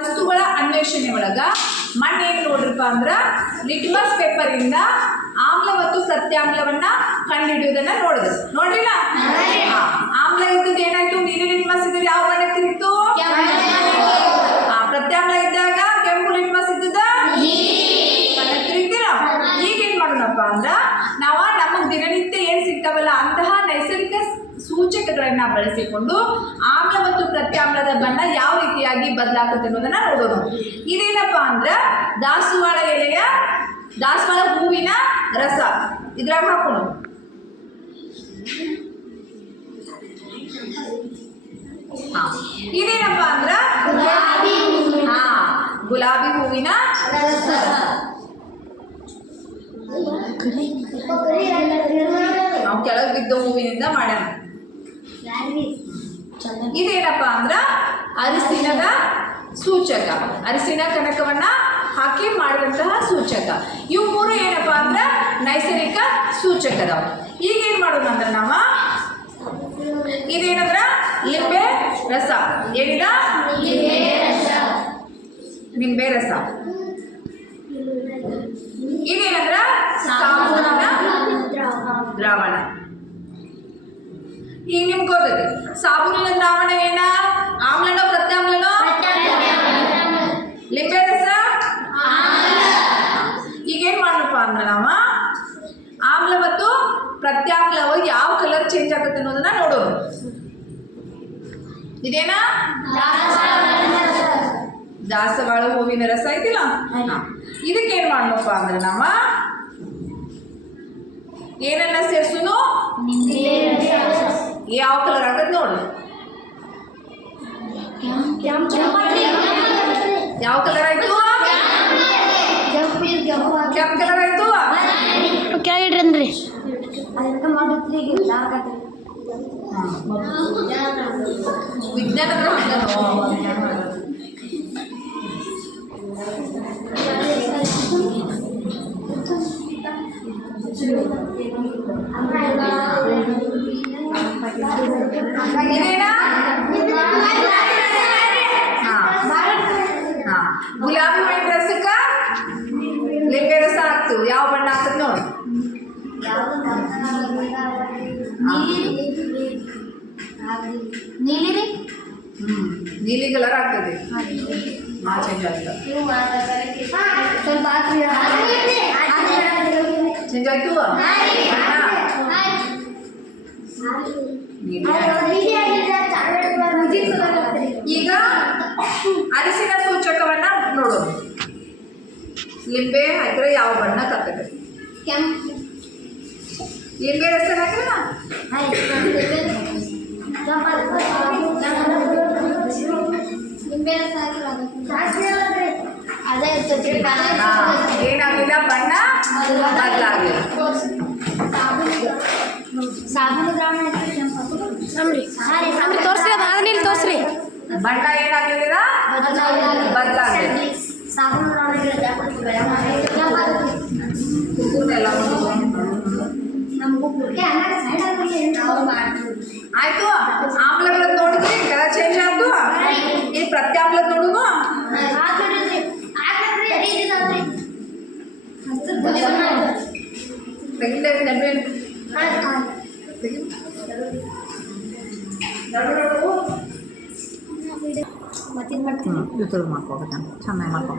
ವಸ್ತುಗಳ ಅನ್ವೇಷಣೆ ಒಳಗ ಮಣ್ಣು ಏನು ನೋಡ್ರಪ್ಪ ಅಂದ್ರ ಲಿಟ್ಮಸ್ ಪೇಪರ್ ಇಂದ ಆಮ್ಲ ಮತ್ತು ಪ್ರತ್ಯಾಮ್ಲವನ್ನ ಕಂಡುಹಿಡಿಯೋದನ್ನ ನೋಡ್ರಿಲ್ಲ. ಆಮ್ಲ ಇದ್ದದ್ದು ಏನಾಯ್ತು, ನೀಲಿ ಲಿಟ್ಮಸ್ ಇದ್ದದ್ದು ಯಾವ ಬಣ್ಣ ತಿರುಗಿತು, ಪ್ರತ್ಯಾಮ್ಲ ಇದ್ದಾಗ ಕೆಂಪು ಲಿಟ್ಮಸ್ ಇದ್ದದ ಬಣ್ಣ ತಿರುಗ್ತೀರ. ಈಗ ಏನ್ ಮಾಡೋಣಪ್ಪ ಅಂದ್ರ ನಾವು ನಮಗ್ ದಿನನಿತ್ಯ ಏನ್ ಸಿಗ್ತಾವಲ್ಲ ಅಂತಹ ನೈಸರ್ಗಿಕ ಸೂಚಕಗಳನ್ನ ಬಳಸಿಕೊಂಡು ಆಮ್ಲ ಮತ್ತು ಪ್ರತ್ಯಾಮ್ಲದ ಬಣ್ಣ ಯಾವ ರೀತಿಯಾಗಿ ಬದಲಾಗುತ್ತೆ ಅನ್ನೋದನ್ನ ನೋಡೋಣ. ಇದೇನಪ್ಪ ಅಂದ್ರ ದಾಸವಾಳ ಹೂವಿನ ರಸ ಇದ್ರಾಗ ಹಾಕೋಣ. ಇದೇನಪ್ಪ ಅಂದ್ರ ಗುಲಾಬಿ ಹೂವಿನ ರಸ. ನಾವು ಕೆಳಗೆ ಬಿದ್ದ ಹೂವಿನಿಂದ ಮಾಡೋಣ. ಇದೇನಪ್ಪ ಅಂದ್ರ ಅರಿಶಿಣದ ಸೂಚಕ, ಅರಿಶಿಣ ಕನಕವನ್ನ ಹಾಕಿ ಮಾಡುವಂತಹ ಸೂಚಕ. ಇವು ಮೂರು ಏನಪ್ಪಾ ಅಂದ್ರ ನೈಸರ್ಗಿಕ ಸೂಚಕದವ. ಈಗ ಏನ್ ಮಾಡೋಣ ಅಂದ್ರ ನಾವ ಇದೇನಂದ್ರ ಲಿಂಬೆ ರಸ. ಏನಿದ ನಿಂಬೆ ರಸ. ಇದೇನಂದ್ರ ಸಾಬೂನಿನ ದ್ರಾವಣ. ಈಗ ನಿಮ್ಗೆ ಗೊತ್ತೈತಿ ಸಾಬೂನಿನ ದ್ರಾವಣ ಏನ, ಆಮ್ಲನೋ ಪ್ರತ್ಯಾಮ್ಲನೋ, ಲಿಂಬೆ ರಸ. ಈಗ ಏನ್ ಮಾಡಪ್ಪ ಅಂದ್ರ ನಾವ ಆಮ್ಲ ಮತ್ತು ಪ್ರತ್ಯಾಮ್ಲವು ಯಾವ ಕಲರ್ ಚೇಂಜ್ ಆಗುತ್ತೆ ಅನ್ನೋದನ್ನ ನೋಡೋಣ. ಇದೇನಾ ದಾಸವಾಳ ಹೂವಿನ ರಸ ಐತಿಲ್ಲ, ಇದಕ್ಕೆ ಏನ್ ಮಾಡಪ್ಪ ಅಂದ್ರೆ ನಾವ ಏನನ್ನ ಸೇರ್ಸುನು, ಯಾವ ಕಲರ್ ಆಗತ್ತೆ ನೋಡು. ಯಾವ ಕಲರ್ ಆಯ್ತು, ಕೆಂಪ್ ಕಲರ್ ಆಯ್ತು. ಕೇಳಿಡ್ರಿ ವಿಜ್ಞಾನದ ಗುಲಾಬಿ ಹೂವಿನ ರಸಕ್ಕ ಲಿಂಬೆ ರಸ ಹಾಕ್ತು. ಯಾವ ಬಣ್ಣ ಆಗ್ತದೆ ನೋಡು. ನೀಲಿ ಕಲರ್ ಆಗ್ತದೆ. ಚೇಂಜ್ ಆಯ್ತು. ಈಗ ಅರಿಶಿನ ಸೂಚಕವನ್ನ ನೋಡೋಣ. ಲಿಂಬೆ ಹಾಕಿದ್ರೆ ಯಾವ ಬಣ್ಣ ಕರ್ತದೆ, ಲಿಂಬೆ ರಸ ಹಾಕಿರ ಏನಾಗಿಲ್ಲ, ಬಣ್ಣ ಬದಲಾಗಿಲ್ಲ. ಸಾಬೂನು ದ್ರಾವಣ ತೋರಿಸ್ರಿ, ಅದನ್ನ ತೋರಿಸ್ರಿ. ಬಣ್ಣ ಏನಾಗಲಿಲ್ಲ, ಬದಲಾಗಿಲ್ಲ. ಸಾಬೂನು ದ್ರಾವಣ ಆಯ್ತು. ಆಮ್ಲಗಳದ್ ನೋಡಿದ್ರಿ ಕಲರ್ ಚೇಂಜ್ ಆಯ್ತು. ಈ ಪ್ರತ್ಯಾಮ್ಲದ್ ನೋಡುನು ಮಾಡ್ಕೋಬೇಕ, ಚೆನ್ನಾಗಿ ಮಾಡ್ಕೊ.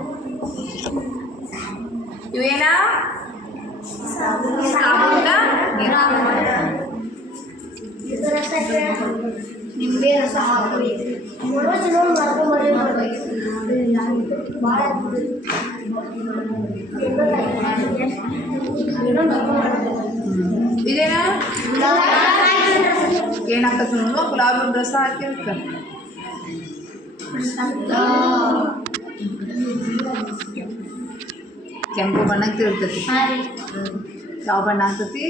ಇವೇನ ಸಾಬೂನ ನಿಂಬೆ ರಸ ಹಾಕಬೇಕು. ಇದೇನಾ ಏನಾಗ್ತದೆ ನೋಡು, ಗುಲಾಬಿ ರಸ ಹಾಕಿರುತ್ತೆ. ಕೆಂಪು ಬಣ್ಣಕ್ಕೆ ತಿರುಗ್ತತಿ. ಯಾವ ಬಣ್ಣ ಆಗ್ತತಿ,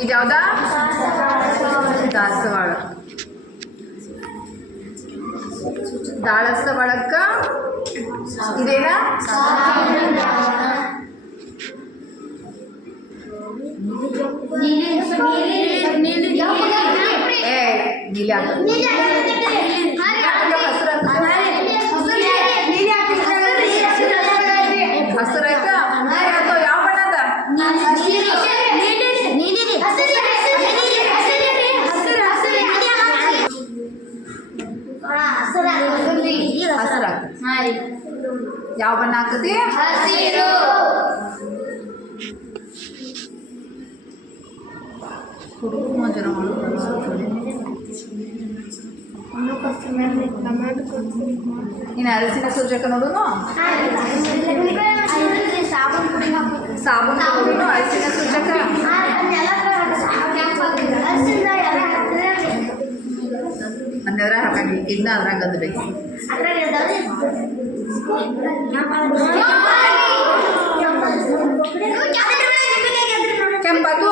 ಇದು ಯಾವ್ದ ದಾಸವಾಳ. ದಾಳಸವಾಳಕ್ಕ ಇದೇನಾ ಏ ನೀಲಿ ಹಾಕ್ತದೆ ಹಸಿರು ಆಯ್ತಾ ಅಥವಾ ಯಾವ ಬಣ್ಣದ ಹಸಿರು ಆಗ್ತದೆ ಯಾವ ಬಣ್ಣ ಆಗ್ತದೆ ಹುಡುಗರು ಮಂಜನ ಇನ್ನು ಅರಸಿನ ಸೂಚಕ ನೋಡುನು ಸಾಬೂನು ನೋಡುನು ಅರಸಿನ ಸೂಚಕ ಅನ್ನೆದ್ರ ಹಾಕಂಗಿ ಇನ್ನು ಅದ್ರಾಗ ಗದ್ದಬೇಕು ಕೆಂಪತ್ತು